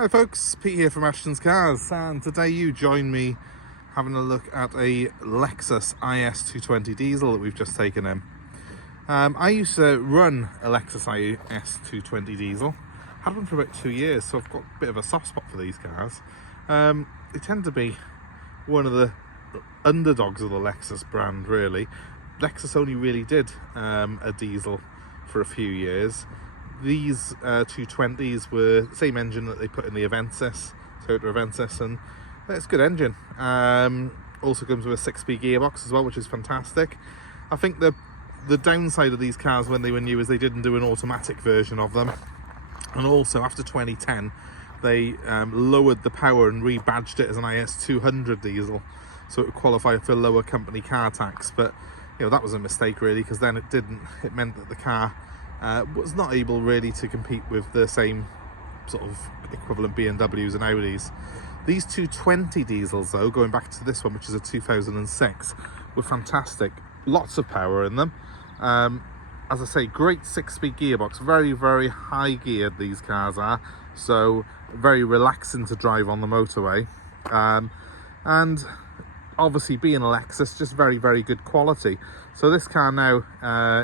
Hi folks, Pete here from Ashton's Cars, and today you join me having a look at a Lexus IS 220 diesel that we've just taken in. I used to run a Lexus IS 220 diesel, had one for about 2 years, so I've got a bit of a soft spot for these cars. They tend to be one of the underdogs of the Lexus brand, really. Lexus only really did a diesel for a few years. These 220s were the same engine that they put in the Toyota Avensis, and it's a good engine. Also comes with a 6-speed gearbox as well, which is fantastic. I think the downside of these cars when they were new is they didn't do an automatic version of them, and also after 2010 they lowered the power and rebadged it as an IS 200 diesel, so it would qualify for lower company car tax. But you know, that was a mistake really, because then it meant that the car was not able really to compete with the same sort of equivalent BMWs and Audis. These 220 diesels though, going back to this one, which is a 2006, were fantastic. Lots of power in them. As I say, great 6-speed gearbox, very, very high geared these cars are, so very relaxing to drive on the motorway. And obviously being a Lexus, just very, very good quality. So this car now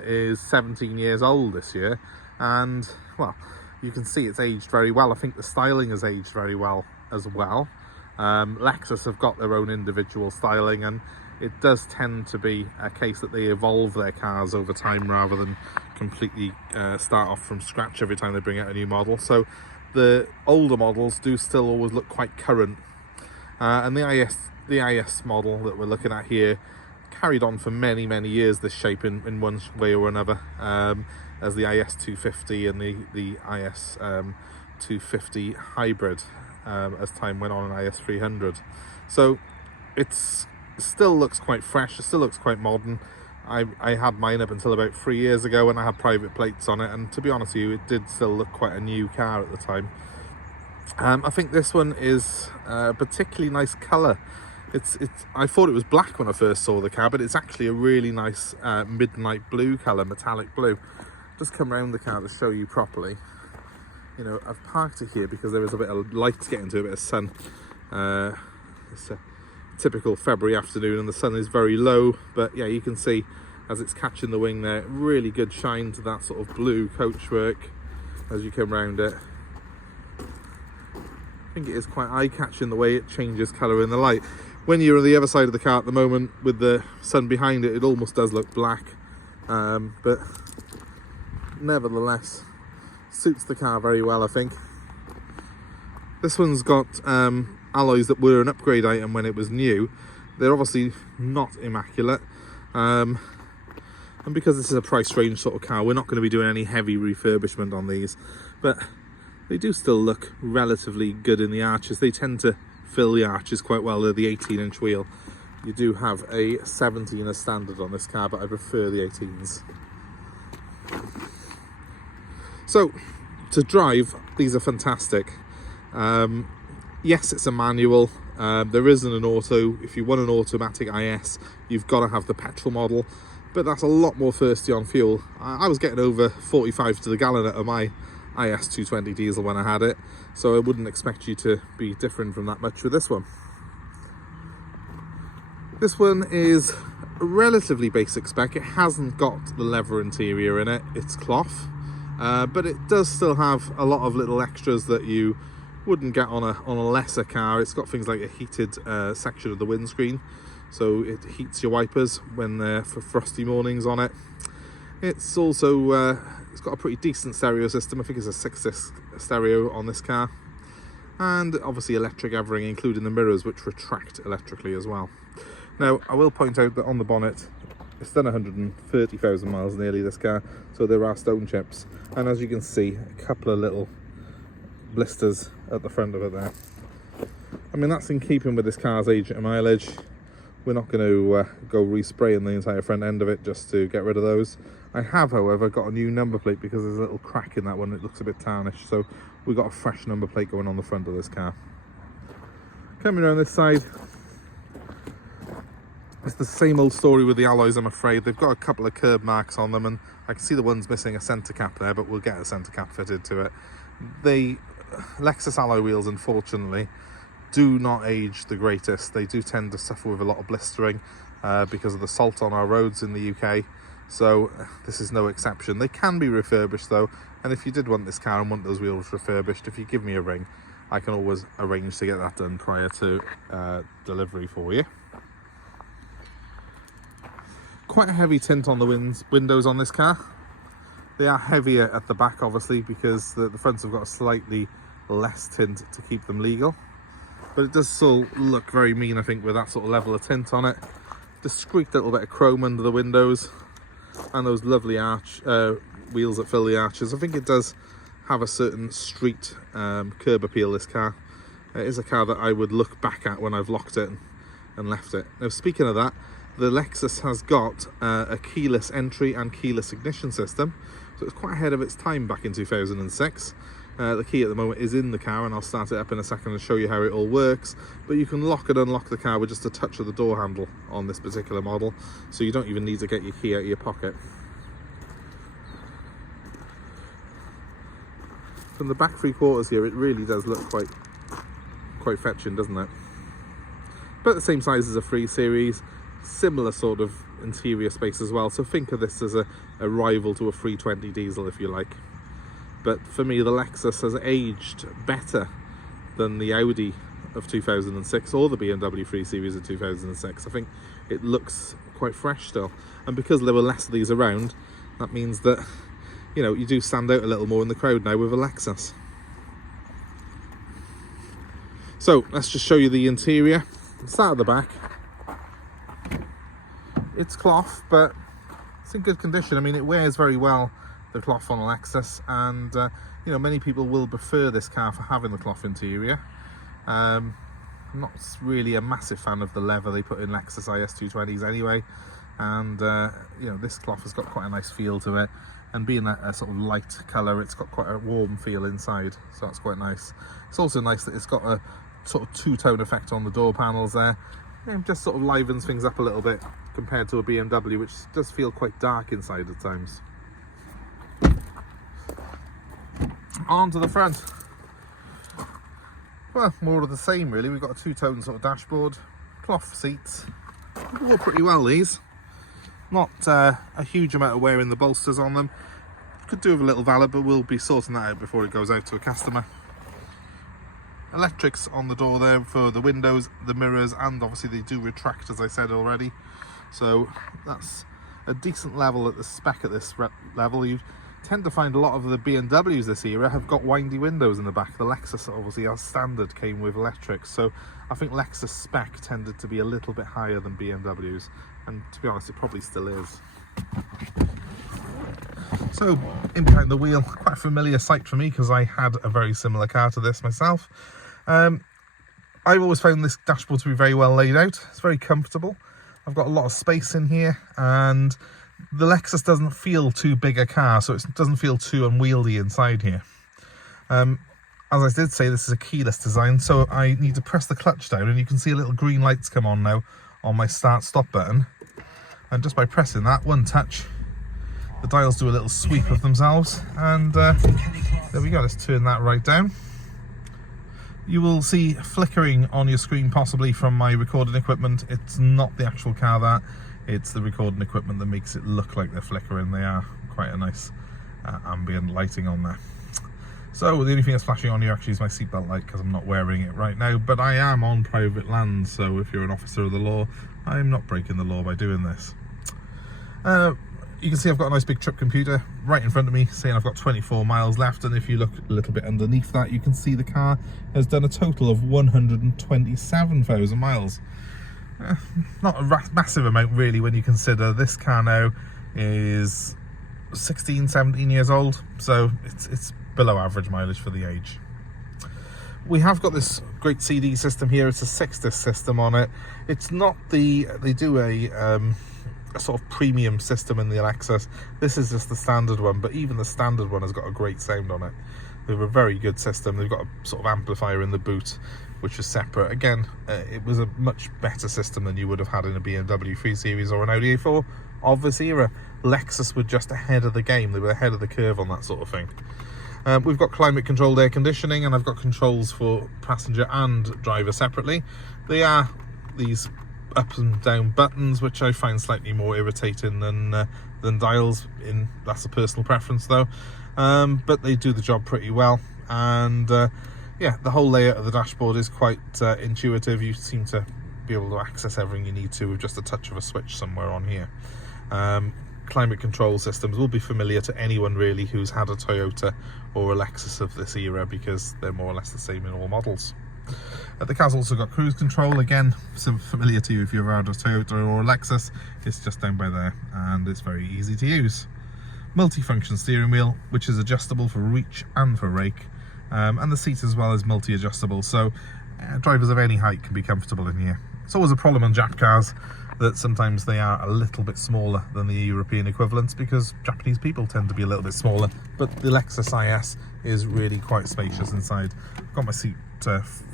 is 17 years old this year, and well, you can see it's aged very well. I think the styling has aged very well as well. Lexus have got their own individual styling, and it does tend to be a case that they evolve their cars over time rather than completely start off from scratch every time they bring out a new model. So the older models do still always look quite current, and the IS model that we're looking at here carried on for many, many years, this shape in one way or another, as the IS 250 and the IS 250 hybrid, as time went on, an IS 300. So it still looks quite fresh, it still looks quite modern. I had mine up until about 3 years ago when I had private plates on it, and to be honest with you, it did still look quite a new car at the time. I think this one is a particularly nice colour. I thought it was black when I first saw the car, but it's actually a really nice midnight blue colour, metallic blue. Just come around the car to show you properly. You know, I've parked it here because there is a bit of light getting to, a bit of sun. It's a typical February afternoon and the sun is very low, but yeah, you can see as it's catching the wing there, really good shine to that sort of blue coachwork as you come around it. I think it is quite eye-catching the way it changes colour in the light. When you're on the other side of the car at the moment with the sun behind it, it almost does look black, but nevertheless suits the car very well, I think. This one's got alloys that were an upgrade item when it was new. They're obviously not immaculate, and because this is a price range sort of car, we're not going to be doing any heavy refurbishment on these, but they do still look relatively good in the arches. They tend to fill the arches quite well. They're the 18-inch wheel. You do have a 17 as standard on this car, but I prefer the 18s. So to drive, these are fantastic. Yes, it's a manual. There isn't an auto. If you want an automatic IS, you've got to have the petrol model, but that's a lot more thirsty on fuel. I was getting over 45 to the gallon out of my IS 220 diesel when I had it, so I wouldn't expect you to be different from that much with this one. This one is a relatively basic spec. It hasn't got the leather interior in it, it's cloth, but it does still have a lot of little extras that you wouldn't get on a lesser car. It's got things like a heated section of the windscreen, so it heats your wipers when they're for frosty mornings on it. It's also it's got a pretty decent stereo system. I think it's a 6-disc stereo on this car, and obviously electric everything, including the mirrors, which retract electrically as well. Now I will point out that on the bonnet, it's done 130,000 miles nearly, this car, so there are stone chips, and as you can see, a couple of little blisters at the front of it there. I mean, that's in keeping with this car's age and mileage. We're not going to go respraying the entire front end of it just to get rid of those. I have, however, got a new number plate because there's a little crack in that one. It looks a bit tarnished, so we've got a fresh number plate going on the front of this car. Coming around this side, it's the same old story with the alloys, I'm afraid. They've got a couple of curb marks on them, and I can see the one's missing a centre cap there, but we'll get a centre cap fitted to it. They Lexus alloy wheels, unfortunately, do not age the greatest. They do tend to suffer with a lot of blistering because of the salt on our roads in the UK. So this is no exception. They can be refurbished though, and if you did want this car and want those wheels refurbished, if you give me a ring, I can always arrange to get that done prior to delivery for you. Quite a heavy tint on the windows on this car. They are heavier at the back, obviously, because the fronts have got a slightly less tint to keep them legal. But it does still look very mean, I think, with that sort of level of tint on it. Discreet little bit of chrome under the windows, and those lovely arch wheels that fill the arches. I think it does have a certain street curb appeal, this car. It is a car that I would look back at when I've locked it and left it. Now, speaking of that, the Lexus has got a keyless entry and keyless ignition system, so it's quite ahead of its time back in 2006. The key at the moment is in the car, and I'll start it up in a second and show you how it all works. But you can lock and unlock the car with just a touch of the door handle on this particular model, so you don't even need to get your key out of your pocket. From the back three quarters here, it really does look quite fetching, doesn't it? But the same size as a 3 Series, similar sort of interior space as well, so think of this as a rival to a 320 diesel, if you like. But for me, the Lexus has aged better than the Audi of 2006 or the BMW 3 Series of 2006. I think it looks quite fresh still, and because there were less of these around, that means that, you know, you do stand out a little more in the crowd now with a Lexus. So let's just show you the interior. Start at the back. It's cloth, but it's in good condition. I mean, it wears very well, the cloth on a Lexus, and you know, many people will prefer this car for having the cloth interior. I'm not really a massive fan of the leather they put in Lexus IS 220s anyway, and you know, this cloth has got quite a nice feel to it, and being a sort of light colour, it's got quite a warm feel inside, so that's quite nice. It's also nice that it's got a sort of two-tone effect on the door panels there. It just sort of livens things up a little bit compared to a BMW, which does feel quite dark inside at times. On to the front. Well, more of the same really. We've got a two-tone sort of dashboard, cloth seats. All pretty well, these. Not a huge amount of wear in the bolsters on them. Could do with a little valet, but we'll be sorting that out before it goes out to a customer. Electrics on the door there for the windows, the mirrors, and obviously they do retract, as I said already. So that's a decent level at the spec at this level. You tend to find a lot of the BMWs this era have got windy windows in the back. The Lexus, obviously, as standard, came with electrics, so I think Lexus spec tended to be a little bit higher than BMWs, and to be honest, it probably still is. So, in behind the wheel, quite a familiar sight for me because I had a very similar car to this myself. I've always found this dashboard to be very well laid out. It's very comfortable. I've got a lot of space in here, and the Lexus doesn't feel too big a car, so it doesn't feel too unwieldy inside here. As I did say, this is a keyless design, so I need to press the clutch down, and you can see a little green lights come on now on my start-stop button. And just by pressing that one touch, the dials do a little sweep of themselves, and there we go. Let's turn that right down. You will see flickering on your screen possibly from my recording equipment. It's not the actual car, that it's the recording equipment that makes it look like they're flickering. They are quite a nice ambient lighting on there. So the only thing that's flashing on here actually is my seatbelt light because I'm not wearing it right now, but I am on private land, so if you're an officer of the law, I'm not breaking the law by doing this. You can see I've got a nice big trip computer right in front of me saying I've got 24 miles left, and if you look a little bit underneath that, you can see the car has done a total of 127,000 miles. Not a massive amount really when you consider this car now is 16, 17 years old, so it's below average mileage for the age. We have got this great CD system here. It's a 6-disc system on it. It's not the, they do a sort of premium system in the Lexus. This is just the standard one, but even the standard one has got a great sound on it. They have a very good system. They've got a sort of amplifier in the boot, which is separate. Again, it was a much better system than you would have had in a BMW 3 Series or an Audi A4 of this era. Lexus were just ahead of the game. They were ahead of the curve on that sort of thing. We've got climate controlled air conditioning, and I've got controls for passenger and driver separately. They are these up and down buttons, which I find slightly more irritating than dials. That's a personal preference though, but they do the job pretty well. And yeah, the whole layout of the dashboard is quite intuitive. You seem to be able to access everything you need to with just a touch of a switch somewhere on here. Climate control systems will be familiar to anyone really who's had a Toyota or a Lexus of this era, because they're more or less the same in all models. The car's also got cruise control, again some familiar to you if you've had a Toyota or a Lexus. It's just down by there and it's very easy to use. Multi-function steering wheel, which is adjustable for reach and for rake, and the seat as well is multi-adjustable, so drivers of any height can be comfortable in here. It's always a problem on Jap cars that sometimes they are a little bit smaller than the European equivalents, because Japanese people tend to be a little bit smaller, but the Lexus IS is really quite spacious inside. I've got my seat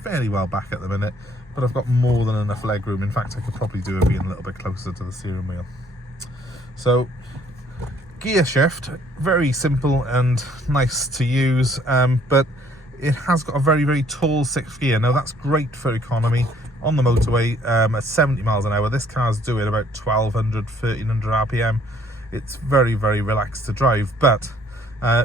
fairly well back at the minute, but I've got more than enough leg room. In fact, I could probably do it being a little bit closer to the steering wheel. So gear shift, very simple and nice to use, but it has got a very, very tall 6th gear. Now that's great for economy on the motorway. At 70 miles an hour, this car's doing about 1200, 1300 RPM. It's very, very relaxed to drive, but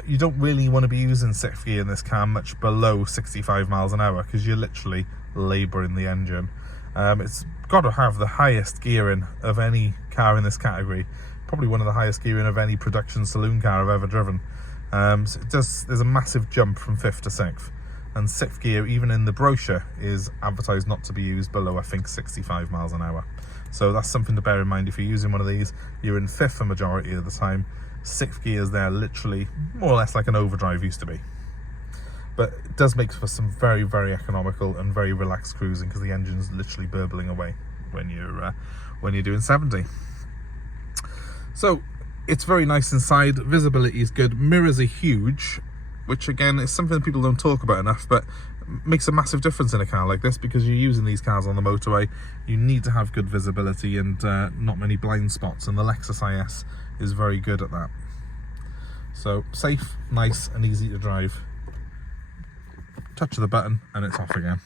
you don't really want to be using 6th gear in this car much below 65 miles an hour, because you're literally labouring the engine. It's got to have the highest gearing of any car in this category, probably one of the highest gearing of any production saloon car I've ever driven. So there's a massive jump from 5th to 6th, and 6th gear, even in the brochure, is advertised not to be used below, I think, 65 miles an hour. So that's something to bear in mind. If you're using one of these, you're in 5th a majority of the time. 6th gear is there literally more or less like an overdrive used to be. But it does make for some very, very economical and very relaxed cruising, because the engine's literally burbling away when you're doing 70. So it's very nice inside. Visibility is good. Mirrors are huge, which again is something that people don't talk about enough, but makes a massive difference in a car like this, because you're using these cars on the motorway. You need to have good visibility and not many blind spots, and the Lexus IS is very good at that. So safe, nice and easy to drive. Touch of the button and it's off again.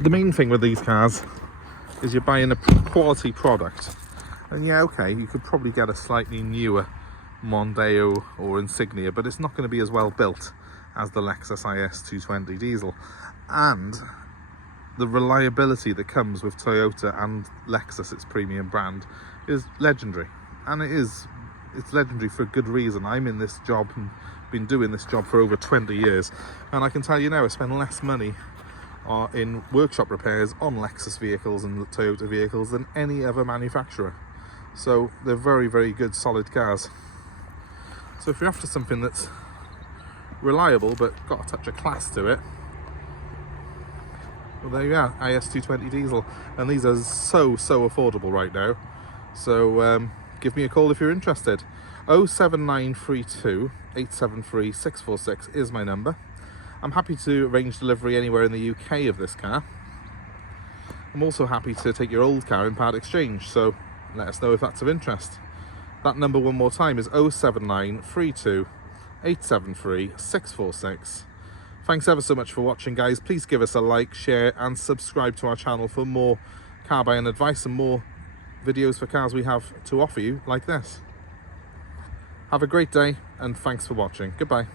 The main thing with these cars is you're buying a quality product, and yeah, okay, you could probably get a slightly newer Mondeo or Insignia, but it's not going to be as well built as the Lexus IS 220 diesel. And the reliability that comes with Toyota and Lexus, its premium brand, is legendary. And it's legendary for a good reason. I'm in this job and been doing this job for over 20 years, and I can tell you now, I spend less money in workshop repairs on Lexus vehicles and Toyota vehicles than any other manufacturer. So they're very, very good, solid cars. So if you're after something that's reliable but got a touch of class to it, well, there you are, IS 220 diesel, and these are so affordable right now. So give me a call if you're interested. 07932 873 646 is my number. I'm happy to arrange delivery anywhere in the UK of this car. I'm also happy to take your old car in part exchange, so let us know if that's of interest. That number one more time is 07932 873 646. Thanks ever so much for watching, guys. Please give us a like, share and subscribe to our channel for more car buying advice and more videos for cars we have to offer you like this. Have a great day and thanks for watching. Goodbye.